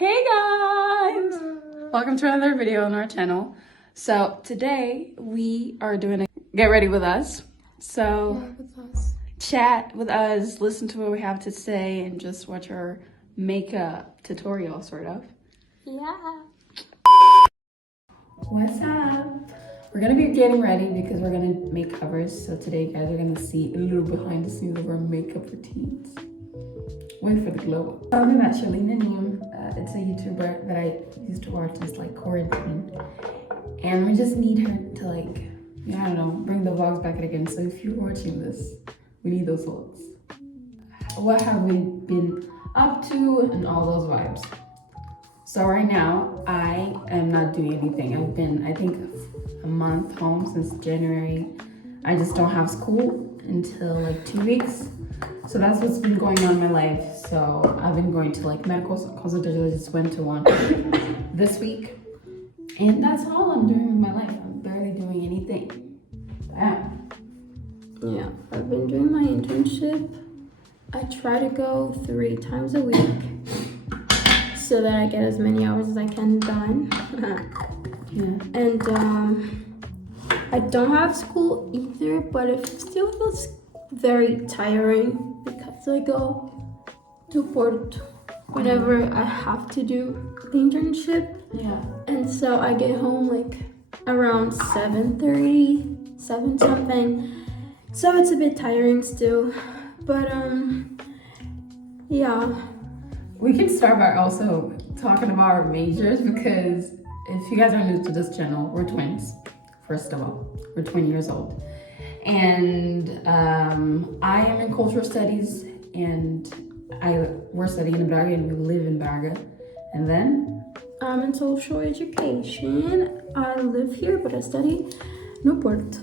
Hey guys! Welcome to another video on our channel. So today we are doing a get ready with us. So chat with us, listen to what we have to say, and just watch our makeup tutorial, sort of. Yeah. What's up? We're gonna be getting ready because we're gonna make covers. So today you guys are gonna see a little behind the scenes of our makeup routines. Wait for the glow up. I met Charlene and Neem. It's a YouTuber that I used to watch as like quarantine. And we just need her to like, I don't know, bring the vlogs back again. So if you're watching this, we need those vlogs. What have we been up to and all those vibes? So right now, I am not doing anything. I've been, I think, a month home since January. I just don't have school until like 2 weeks. So that's what's been going on in my life. So I've been going to like medical consultations. I just went to one this week. And that's all I'm doing with my life. I'm barely doing anything. Yeah, I've been doing my internship. I try to go 3 times a week so that I get as many hours as I can done. Yeah. And I don't have school either, but it still feels very tiring because I go to Porto whenever I have to do the internship. Yeah. And so I get home like around 7:30, 7 something. So it's a bit tiring still. But yeah. We can start by also talking about our majors because if you guys are new to this channel, we're twins, first of all. We're 20 years old. And I am in cultural studies and we're studying in Braga and we live in Braga. And then? I'm in social education. I live here, but I study no Porto.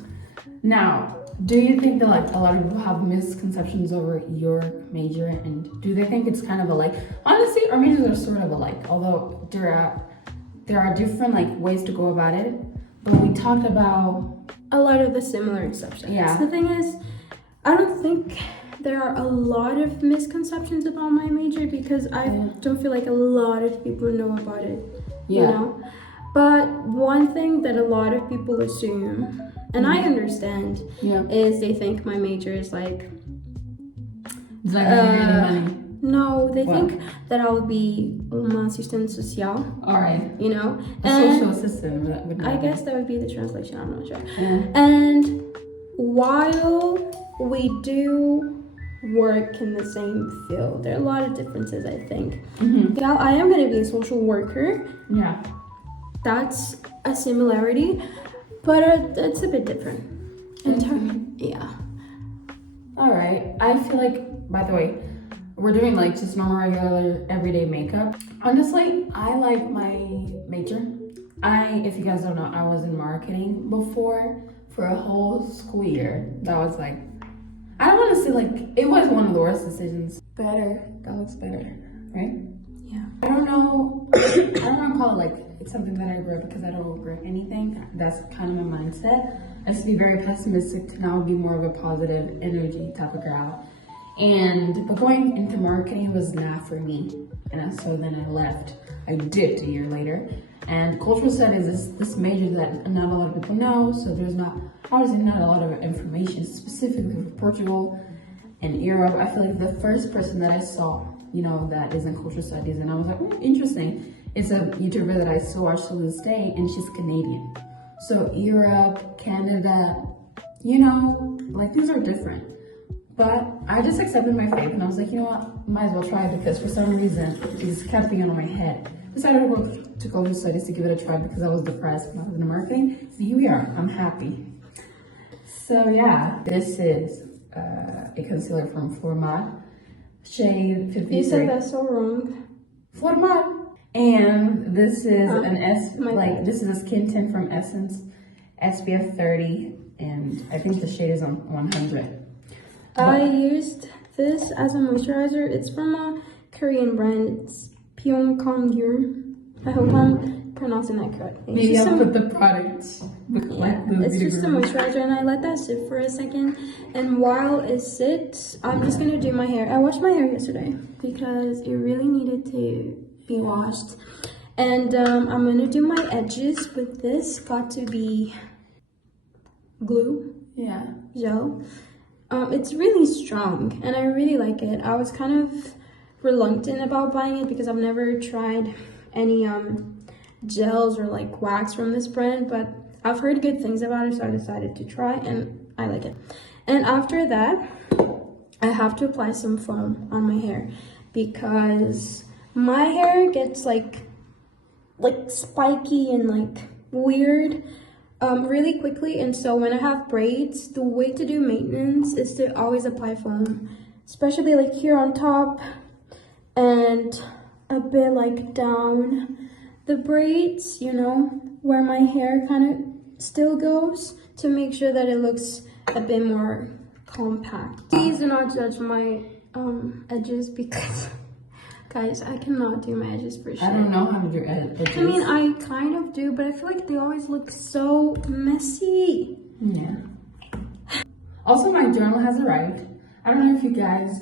Now, do you think that like a lot of people have misconceptions over your major, and do they think it's kind of alike? Honestly, our majors are sort of alike, although there are different like ways to go about it. But we talked about a lot of the similar subjects. Yeah. The thing is, I don't think there are a lot of misconceptions about my major because I don't feel like a lot of people know about it. Yeah. You know? But one thing that a lot of people assume, and I understand, is they think my major is like it's like money. No, they think that I would be uma assistente social. Alright. You know? A social assistant. I guess that would be the translation, I'm not sure. Yeah. And while we do work in the same field, there are a lot of differences, I think. Mm-hmm. Yeah, I am going to be a social worker. Yeah. That's a similarity, but it's a bit different. Yeah. Alright. I feel like, by the way, we're doing like just normal, regular, everyday makeup. Honestly, I like my major. If you guys don't know, I was in marketing before for a whole school year. That was like, I don't want to say like, it was one of the worst decisions. Better, that looks better, right? Yeah. I don't know, I don't want to call it like, it's something that I regret because I don't regret anything. That's kind of my mindset. I used to be very pessimistic to now be more of a positive energy type of girl. But going into marketing was not for me. And so then I left. I dipped a year later. And cultural studies is this major that not a lot of people know. So there's obviously not a lot of information specifically for Portugal and Europe. I feel like the first person that I saw, that is in cultural studies, and I was like, interesting. It's a YouTuber that I still watch to this day, and she's Canadian. So Europe, Canada, like these are different. But I just accepted my faith and I was like, you know what, might as well try it because for some reason, it just kept being on my head. I decided to go to cultural studies to give it a try because I was depressed when I was in marketing. So here we are, I'm happy. So yeah, this is a concealer from Format, shade 53. You said that's so wrong. Format. And this is this is a skin tint from Essence, SPF 30, and I think the shade is on 100. I used this as a moisturizer. It's from a Korean brand. It's Pyeongkongyur. I hope I'm pronouncing that correctly. Maybe I'll put the product. It's just a moisturizer, and I let that sit for a second. And while it sits, I'm just gonna do my hair. I washed my hair yesterday because it really needed to be washed. And I'm gonna do my edges with this. Got to be glue. Yeah. Gel. It's really strong and I really like it. I was kind of reluctant about buying it because I've never tried any gels or like wax from this brand, but I've heard good things about it, so I decided to try and I like it. And after that, I have to apply some foam on my hair because my hair gets like spiky and like weird really quickly, and so when I have braids, the way to do maintenance is to always apply foam, especially like here on top and a bit like down the braids, you know, where my hair kind of still goes, to make sure that it looks a bit more compact. Please do not judge my edges because guys, I cannot do my edges for shit. I don't know how to do edges. I mean, I kind of do, but I feel like they always look so messy. Yeah. Also, my journal has arrived. I don't know if you guys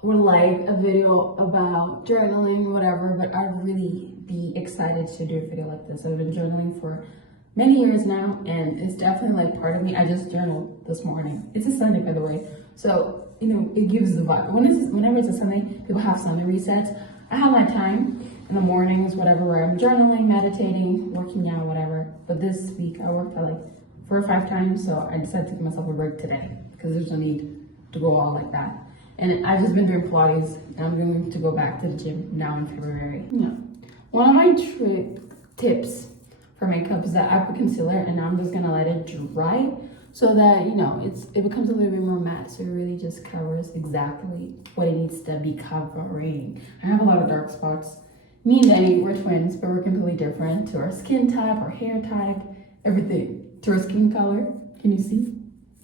would like a video about journaling, whatever, but I'd really be excited to do a video like this. I've been journaling for many years now, and it's definitely like part of me. I just journaled this morning. It's a Sunday, by the way, so you know it gives the vibe. Whenever it's a Sunday, people have Sunday resets. I have my time in the mornings, whatever, where I'm journaling, meditating, working out, whatever. But this week I worked out like 4 or 5 times, so I decided to give myself a break today because there's no need to go all like that. And I've just been doing Pilates, and I'm going to go back to the gym now in February. Yeah. One of my tips for makeup is that I put concealer and now I'm just gonna let it dry so that, you know, it becomes a little bit more matte, so it really just covers exactly what it needs to be covering. I have a lot of dark spots. Me and Danny, we're twins, but we're completely different to our skin type, our hair type, everything, to our skin color. Can you see?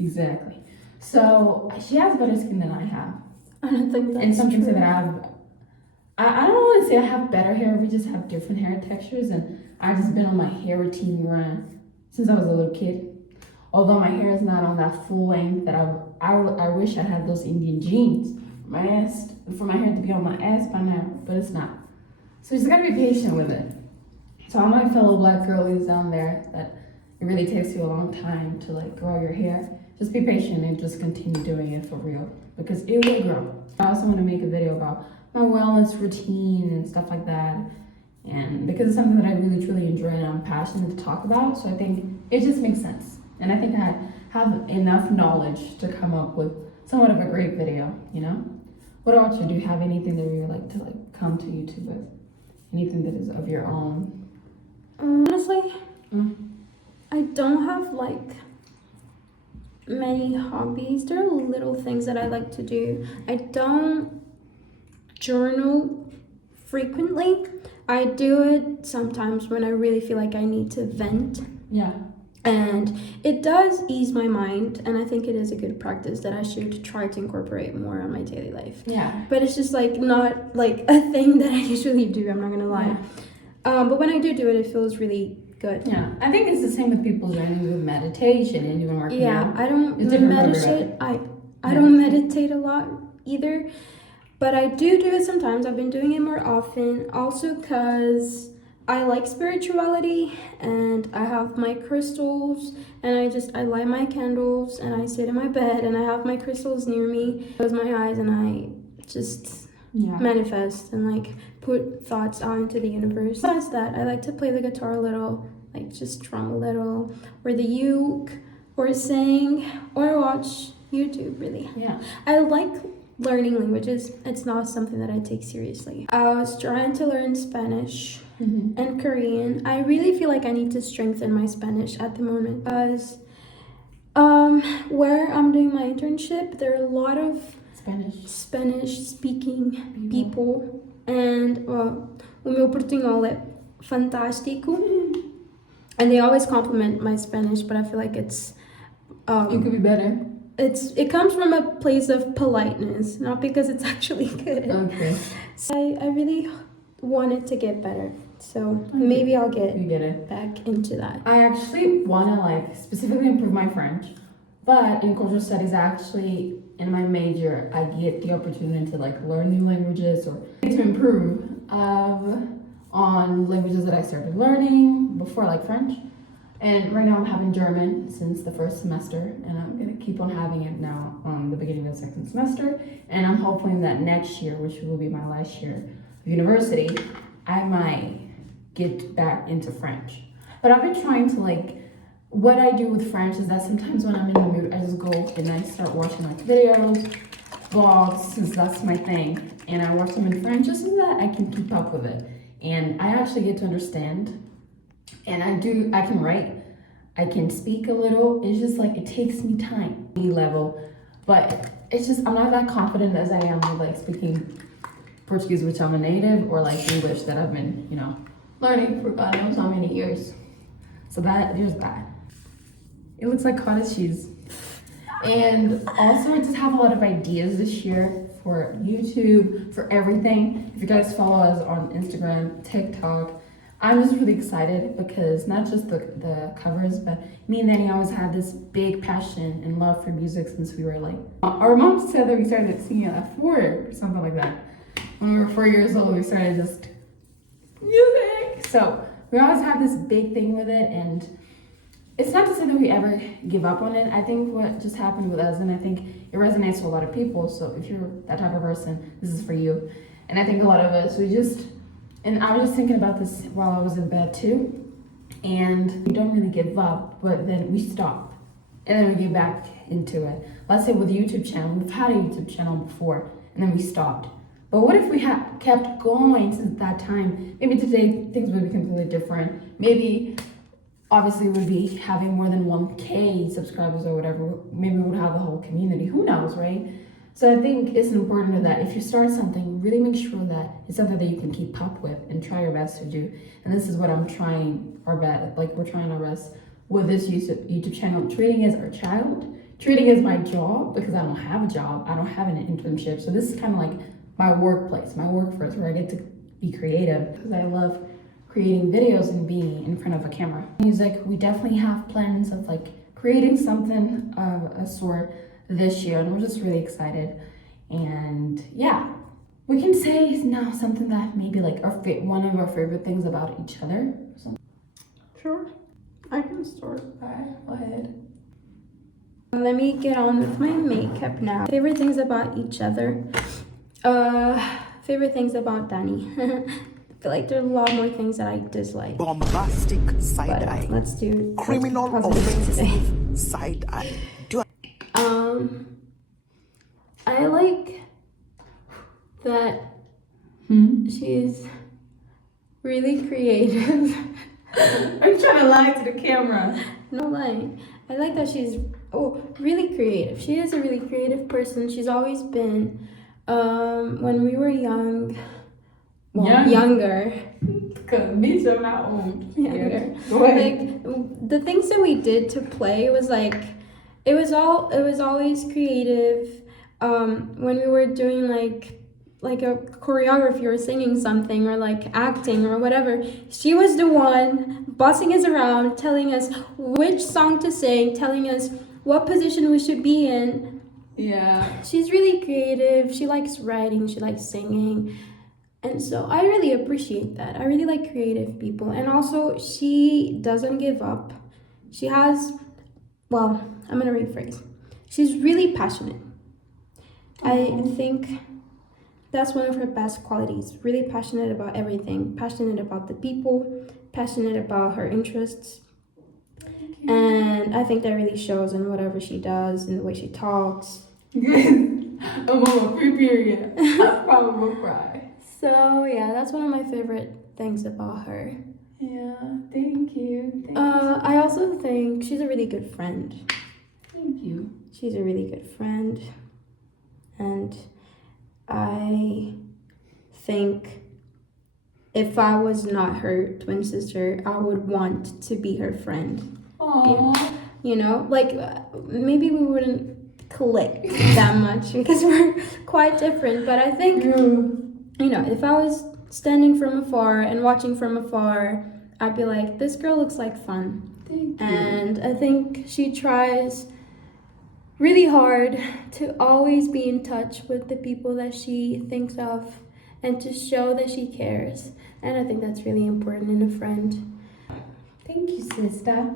Exactly. So she has better skin than I have. I don't think that's and some things true. that I don't want to say I have better hair. We just have different hair textures, and I've just been on my hair routine run since I was a little kid. Although my hair is not on that full length that I wish I had those Indian jeans for my hair to be on my ass by now, but it's not. So you just gotta be patient with it. So all my fellow black girlies down there, that it really takes you a long time to like grow your hair, just be patient and just continue doing it for real, because it will grow. I also want to make a video about my wellness routine and stuff like that, and because it's something that I really truly enjoy and I'm passionate to talk about, so I think it just makes sense. And I think I have enough knowledge to come up with somewhat of a great video, you know? What about you? Do you have anything that you would like to like come to YouTube with? Anything that is of your own? Honestly, I don't have like many hobbies. There are little things that I like to do. I don't journal frequently. I do it sometimes when I really feel like I need to vent. Yeah. And it does ease my mind, and I think it is a good practice that I should try to incorporate more on my daily life. Yeah. But it's just like not like a thing that I usually do, I'm not gonna lie. Yeah. But when I do it, it feels really good. Yeah. I think it's the same with people joining with meditation and even working out. I don't It's different for meditate. everybody. I don't meditate a lot either. But I do it sometimes. I've been doing it more often. Also because I like spirituality, and I have my crystals, and I light my candles, and I sit in my bed, and I have my crystals near me. Close my eyes, and I just manifest and like put thoughts out into the universe. Besides that, I like to play the guitar a little, like just drum a little, or the uke, or sing, or watch YouTube, really. Yeah. I like learning languages. It's not something that I take seriously. I was trying to learn Spanish and Korean. I really feel like I need to strengthen my Spanish at the moment because where I'm doing my internship, there are a lot of Spanish speaking people, and o meu portunhol é fantástico, and they always compliment my Spanish, but I feel like it's it could be better. It comes from a place of politeness, not because it's actually good. Okay. So I really wanted to get better, so maybe I'll get it back into that. I actually want to like specifically improve my French, but in cultural studies, actually in my major, I get the opportunity to like learn new languages or to improve on languages that I started learning before, like French. And right now I'm having German since the first semester, and I'm gonna keep on having it now on the beginning of the second semester. And I'm hoping that next year, which will be my last year of university, I might get back into French. But I've been trying to what I do with French is that sometimes when I'm in the mood, I just go and I start watching videos, vlogs, since that's my thing. And I watch them in French just so that I can keep up with it. And I actually get to understand. And I can write, I can speak a little. It's just it takes me time, level. But it's just, I'm not that confident as I am with speaking Portuguese, which I'm a native, or English that I've been, learning for God knows how many years. So there's that. It looks like cottage cheese. And also I just have a lot of ideas this year for YouTube, for everything. If you guys follow us on Instagram, TikTok, I'm just really excited because not just the covers, but me and Danny always had this big passion and love for music since we were our mom said that we started singing at 4 or something like that. When we were 4 years old, we started just music. So we always had this big thing with it, and it's not to say that we ever give up on it. I think what just happened with us, and I think it resonates to a lot of people. So if you're that type of person, this is for you. And I think a lot of us, and I was just thinking about this while I was in bed too. And we don't really give up, but then we stop. And then we get back into it. Let's say with the YouTube channel, we've had a YouTube channel before, and then we stopped. But what if we had kept going since that time? Maybe today things would be completely different. Maybe, obviously, we'd be having more than 1K subscribers or whatever. Maybe we would have the whole community. Who knows, right? So I think it's important that if you start something, really make sure that it's something that you can keep up with and try your best to do. And this is what I'm trying our best, we're trying our best with this YouTube channel, treating it as our child, treating it as my job, because I don't have a job, I don't have an internship. So this is kind of my workplace, my workforce, where I get to be creative, because I love creating videos and being in front of a camera. Music, we definitely have plans of creating something of a sort this year, and we're just really excited. And yeah, we can say now something that maybe one of our favorite things about each other. Sure, I can start. Alright, go ahead. Let me get on with my makeup now. Favorite things about each other. Favorite things about Danny. I feel like there's a lot more things that I dislike. Bombastic side eye. Let's do Criminal offensive side eye. I like that she's really creative. I'm trying to lie to the camera. No lying. I like that she's really creative. She is a really creative person. She's always been. When we were younger. Because me too, I'm not old. Younger. The things that we did to play was it was always creative. When we were doing like a choreography or singing something or acting or whatever, she was the one bossing us around, telling us which song to sing, telling us what position we should be in. Yeah. She's really creative. She likes writing, she likes singing. And so I really appreciate that. I really like creative people. And also, she doesn't give up. She has, I'm going to rephrase. She's really passionate. I think that's one of her best qualities. Really passionate about everything. Passionate about the people. Passionate about her interests. And I think that really shows in whatever she does, in the way she talks. I'm on a free period. I probably will cry. So yeah, that's one of my favorite things about her. Yeah, thank you. I also think she's a really good friend. Thank you. She's a really good friend. And I think if I was not her twin sister, I would want to be her friend. Aww. Maybe we wouldn't click that much because we're quite different. But I think, if I was standing from afar and watching from afar, I'd be like, this girl looks like fun. Thank you. And I think she tries really hard to always be in touch with the people that she thinks of and to show that she cares. And I think that's really important in a friend. Thank you, sister.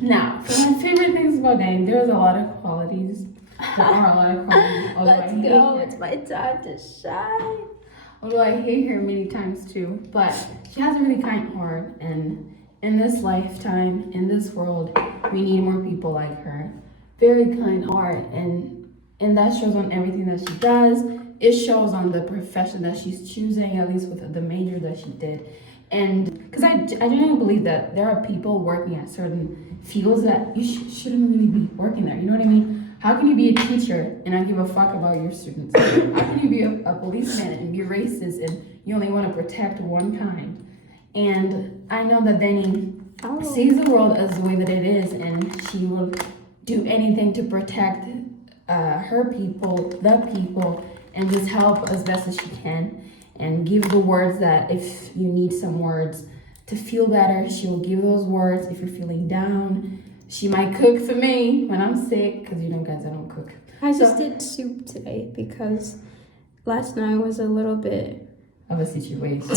Now, for my favorite things about Dane, there's a lot of qualities. There are a lot of qualities. Let's go. It's my time to shine. Although I hate her many times too, but she has a really kind heart, and in this lifetime, in this world, we need more people like her. Very kind heart, and that shows on everything that she does. It shows on the profession that she's choosing, at least with the major that she did. And because I genuinely believe that there are people working at certain fields that you shouldn't really be working there. You know what I mean? How can you be a teacher and not give a fuck about your students? How can you be a policeman and be racist and you only want to protect one kind? And I know that Danny sees the world as the way that it is, and she will do anything to protect her people, the people, and just help as best as she can. And give the words that if you need some words to feel better, she will give those words. If you're feeling down, she might cook for me when I'm sick, because you know, guys, I don't cook. I just did soup today because last night was a little bit of a situation.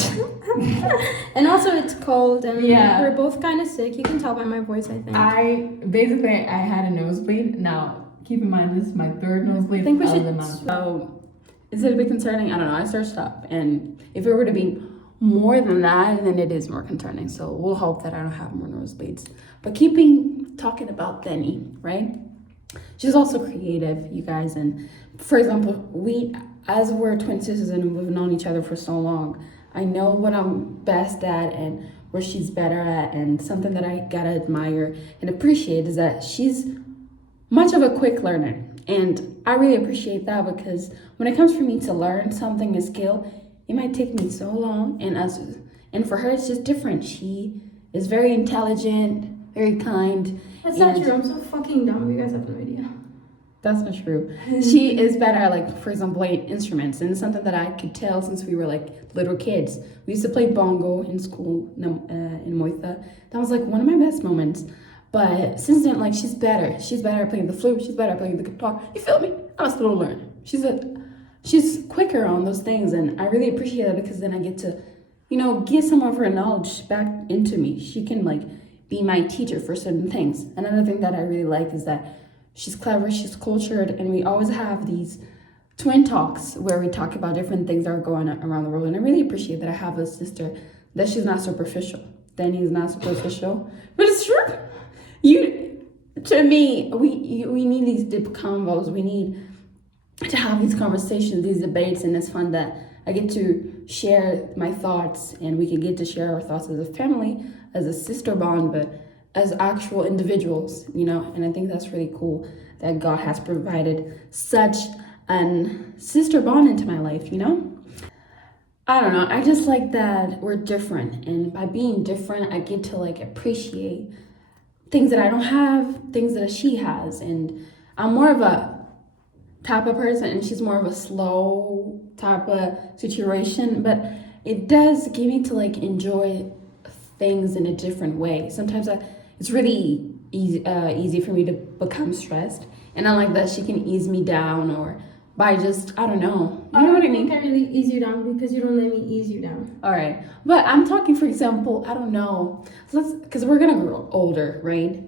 And also it's cold, and yeah, we're both kind of sick. You can tell by my voice, I think. I had a nosebleed. Now, keep in mind, this is my third nosebleed. I think we should. So, is it a bit concerning? I don't know. I searched up, and if it were to be more than that, then it is more concerning. So we'll hope that I don't have more nosebleeds. But talking about Denny, right? She's also creative, you guys. And for example, as we're twin sisters and we've known each other for so long, I know what I'm best at and where she's better at. And something that I gotta admire and appreciate is that she's much of a quick learner. And I really appreciate that, because when it comes for me to learn something, a skill, it might take me so long. And for her, it's just different. She is very intelligent, very kind. That's not true. I'm so fucking dumb. You guys have no idea. That's not true. She is better at, like, for example, playing instruments. And it's something that I could tell since we were, like, little kids. We used to play bongo in school in Moitha. That was, like, one of my best moments. But since then, like, she's better. She's better at playing the flute. She's better at playing the guitar. You feel me? I'm a slow learner. She's quicker on those things. And I really appreciate that, because then I get to, get some of her knowledge back into me. She can, like, be my teacher for certain things. Another thing that I really like is that she's clever, she's cultured, and we always have these twin talks where we talk about different things that are going on around the world. And I really appreciate that I have a sister that she's not superficial. Danny is not superficial, but it's true. To me, we need these deep convos. We need to have these conversations, these debates, and it's fun that I get to share my thoughts, and we can get to share our thoughts as a family, as a sister bond, but as actual individuals, and I think that's really cool that God has provided such a sister bond into my life, I don't know, I just like that we're different, and by being different, I get to, like, appreciate things that I don't have, things that she has, and I'm more of a type of person, and she's more of a slow type of situation, but it does give me to, like, enjoy things in a different way. Sometimes it's really easy for me to become stressed, and I like that she can ease me down, or by just, I don't know. You know what I mean? I really ease you down because you don't let me ease you down. All right. But I'm talking, for example, I don't know. Because we're going to grow older, right?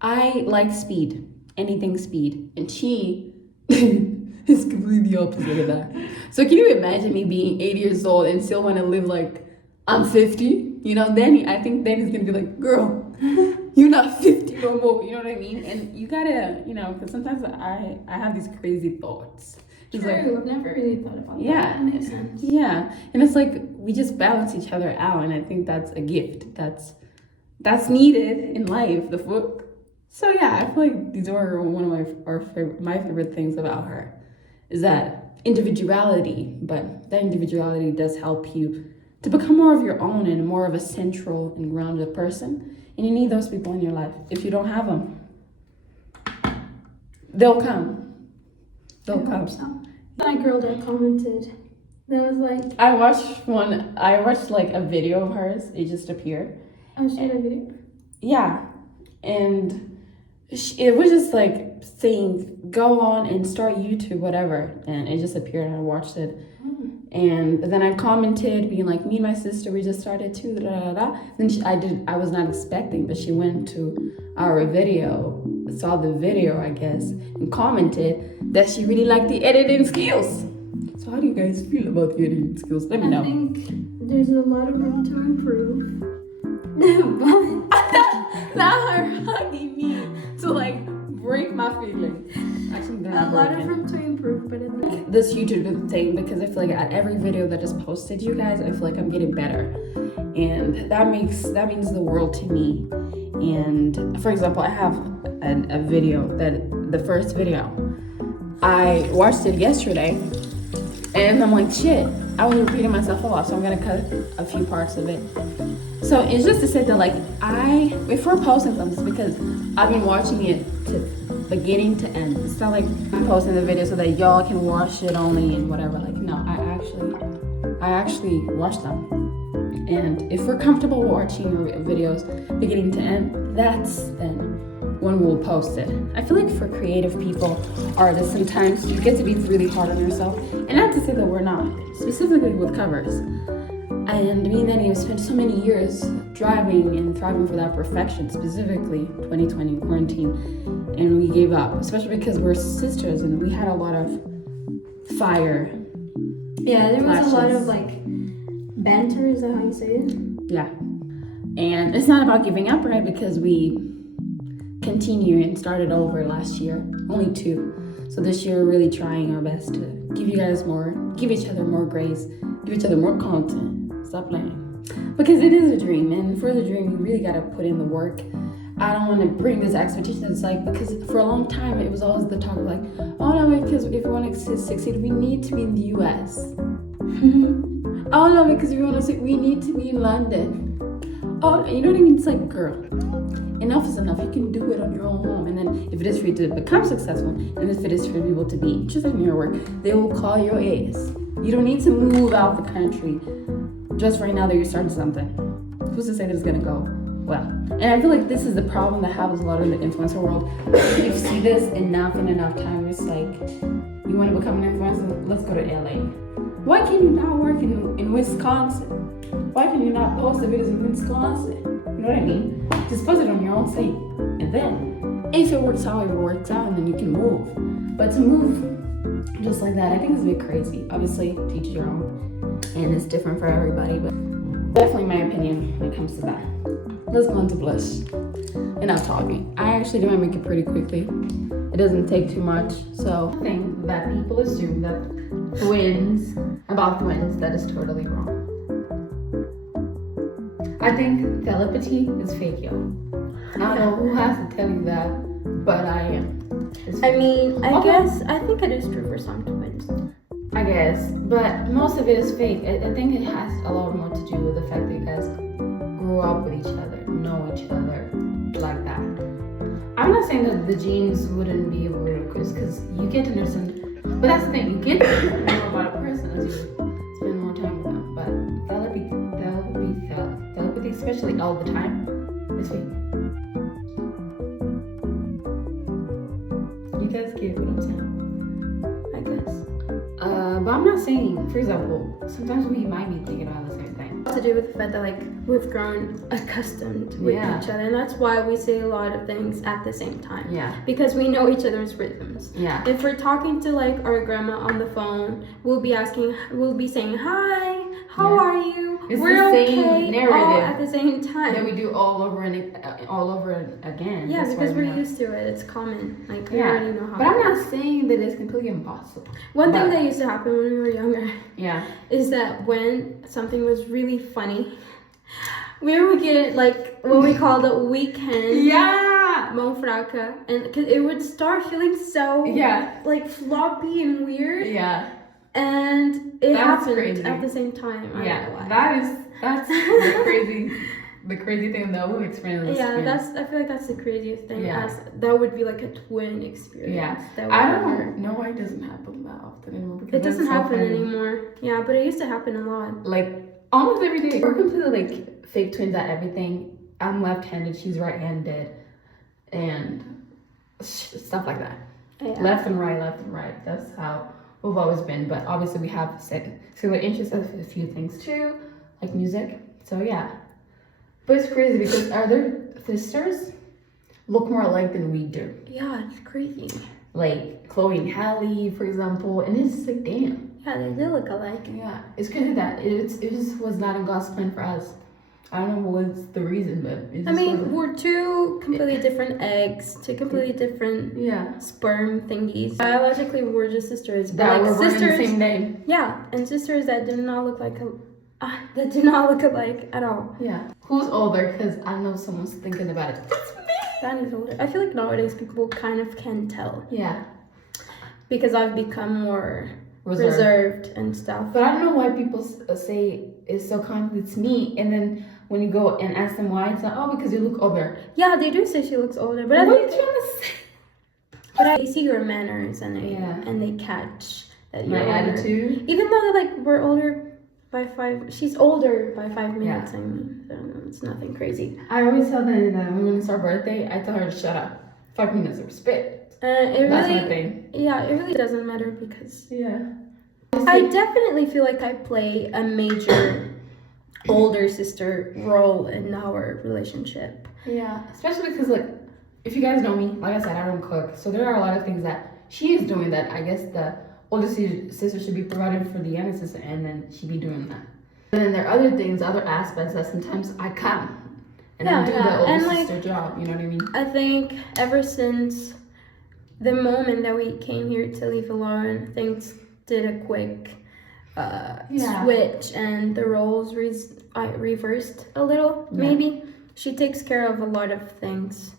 I like speed. Anything speed. And she is completely opposite of that. So can you imagine me being 80 years old and still want to live like I'm 50? I think Danny's going to be like, girl, you're not 50 no more. You know what I mean? And you got to, because sometimes I have these crazy thoughts. True, I've never really thought about that. Yeah, that makes sense. Yeah, and it's like we just balance each other out, and I think that's a gift that's needed in life. So yeah, I feel like these are one of my favorite things about her, is that individuality. But that individuality does help you to become more of your own and more of a central and grounded person. And you need those people in your life. If you don't have them, they'll come. They'll come. So. That girl that commented, that was like... I watched like a video of hers. It just appeared. Oh, she had a video? Yeah. And it was just like saying, go on and start YouTube, whatever. And it just appeared and I watched it. And then I commented, being like, me and my sister, we just started too, Then I was not expecting, but she went to our video, saw the video, I guess, and commented that she really liked the editing skills. So how do you guys feel about the editing skills? Let me know. I think there's a lot of room to improve. Now her hugging me to like break my feelings. Actually, they're not A lot breaking. of room to improve, but I think This YouTube thing, because I feel like at every video that is posted, you guys, I feel like I'm getting better, and that means the world to me. And for example, I have a video that the first video I watched it yesterday, and I'm like, shit, I was repeating myself a lot, so I'm gonna cut a few parts of it. So it's just to say that like if we're posting something, it's because I've been watching it to beginning to end. It's not like I'm posting the video so that y'all can watch it only and whatever. Like no, I actually watch them. And if we're comfortable watching your videos beginning to end, that's then when we'll post it. I feel like for creative people, artists, sometimes you get to be really hard on yourself. And not to say that we're not, specifically with covers. And me and Danny have spent so many years driving and thriving for that perfection, specifically 2020 quarantine, and we gave up, especially because we're sisters and we had a lot of fire. yeah, there was a lot Clashes. of like banter, is that how you say it? Yeah. And it's not about giving up, right? Because we continue and started over last year, only 2. So this year we're really trying our best to give you guys more, give each other more grace, give each other more content. Stop playing. Because it is a dream, and for the dream, you really gotta put in the work. I don't want to bring this expectation. It's like, because for a long time, it was always the talk of like, oh no, because if we want to succeed, we need to be in the US. Oh no, because if we want to succeed, we need to be in London. Oh, you know what I mean? It's like, girl, enough is enough. You can do it on your own home. And then if it is for you to become successful, and if it is for people to be just in your work, they will call your ass. You don't need to move out the country just right now that you're starting something. Who's to say that it's gonna go well? And I feel like this is the problem that happens a lot in the influencer world. You see this enough and enough time. It's like, you want to become an influencer? Let's go to LA. Why can you not work in Wisconsin? Why can you not post the videos in Wisconsin? You know what I mean? Just post it on your own site. And then, if it works out, and then you can move. But to move just like that, I think it's a bit crazy. Obviously, to each your own. And it's different for everybody, but definitely my opinion when it comes to that. Let's go into blush. Enough talking. I actually do my makeup pretty quickly. It doesn't take too much. So I think that people assume that about twins, that is totally wrong. I think telepathy is fake, yo. I don't know who has to tell you that, but I am. I mean, I think it is true for some twins. I guess, but most of it is fake. I think it has a lot more to do with the fact that you guys grew up with each other, know each other like that. I'm not saying that the genes wouldn't be able to because you get to understand, but that's the thing, you get to know more about a person as you spend more time with them. But telepathy, especially all the time, is fake. You guys get what I'm saying? I guess. But I'm not saying, for example, sometimes we might be thinking about the same thing. To do with the fact that like we've grown accustomed with Yeah. each other, and that's why we say a lot of things at the same time. Yeah. Because we know each other's rhythms. Yeah. If we're talking to like our grandma on the phone, we'll be saying hi, how Yeah. are you? It's We're the same okay, narrative all at the same time. that we do all over again. Yeah, That's because why we're we have- used to it. It's common. Like we Yeah, already know how. but I'm it not is. saying that it's completely impossible. One thing but- that used to happen when we were younger Yeah. is that when something was really funny, we would get like what we called a weekend. Yeah. Mão fraca, and because it would start feeling so Yeah. like floppy and weird, Yeah. and it That's happened crazy. at the same time. I Yeah. don't know why. That's the crazy thing that we experience. Yeah, I feel like that's the craziest thing. Yeah. That would be like a twin experience. Yeah. That I would ever- don't know why it doesn't happen that often anymore. Because It doesn't that's so happen funny. anymore. Yeah, but it used to happen a lot. Like almost every day. We're completely like fake twins at everything. I'm left-handed, she's right-handed, and stuff like that. Yeah. Left and right. That's how we've always been, but obviously we have similar interests in a few things too, like music. So yeah, but it's crazy because our other sisters look more alike than we do. Yeah, it's crazy. Like Chloe and Hallie, for example, and it's just like, damn. Yeah, they do look alike. Yeah, it's crazy that it just was not in God's plan for us. I don't know what's the reason, but it just wasn't. We're two completely different eggs, two completely different sperm thingies. Biologically, we're just sisters, but That like we're born in the sisters, same day. yeah, and sisters that do not look like that do not look alike at all. Yeah. Who's older? Because I know someone's thinking about it. It's me. Danny's older. I feel like nowadays people kind of can tell. Yeah. Because I've become more reserved and stuff. But I don't know why people say it's so common. It's me, and then when you go and ask them why, it's like, oh, because you look older. Yeah, they do say she looks older, but What are you trying to say? But they see your manners and they catch that you're My older. attitude. Even though like we're older by 5, she's older by 5 minutes. Yeah. I mean, so it's nothing crazy. I always tell them that when it's our birthday, I tell her to shut up. 5 minutes of respect. It That's really, my thing. yeah, it really doesn't matter because I I definitely feel like I play a major older sister role in our relationship. Yeah, especially because like, if you guys know me, like I said, I don't cook, so there are a lot of things that she is doing that I guess the older sister should be providing for the younger sister, and then she be doing that. And then there are other things, other aspects that sometimes I come and I do the older sister job. You know what I mean? I think ever since the moment that we came here to live alone, things did a quick switch, and the roles reversed a little. Maybe she takes care of a lot of things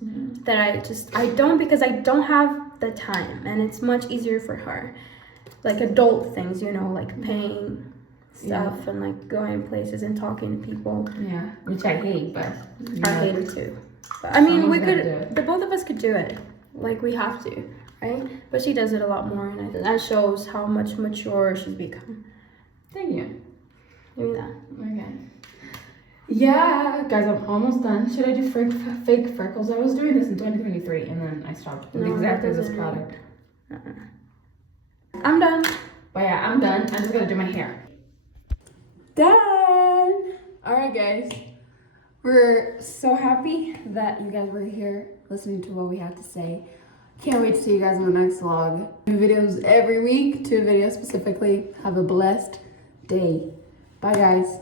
that I don't, because I don't have the time, and it's much easier for her, like adult things, you know, like paying stuff and like going places and talking to people. Yeah, which I hate, but I hate it too. But I mean, we could, the both of us could do it. Like we have to, right? But she does it a lot more, and that shows how much mature she's become. Thank you. Doing that. Okay. Yeah, guys, I'm almost done. Should I do fake freckles? I was doing this in 2023, and then I stopped with exactly this product. I'm done. But yeah, I'm done. I'm just gonna do my hair. Done. All right, guys. We're so happy that you guys were here listening to what we have to say. Can't wait to see you guys in the next vlog. New videos every week, 2 videos specifically. Have a blessed day. Bye, guys.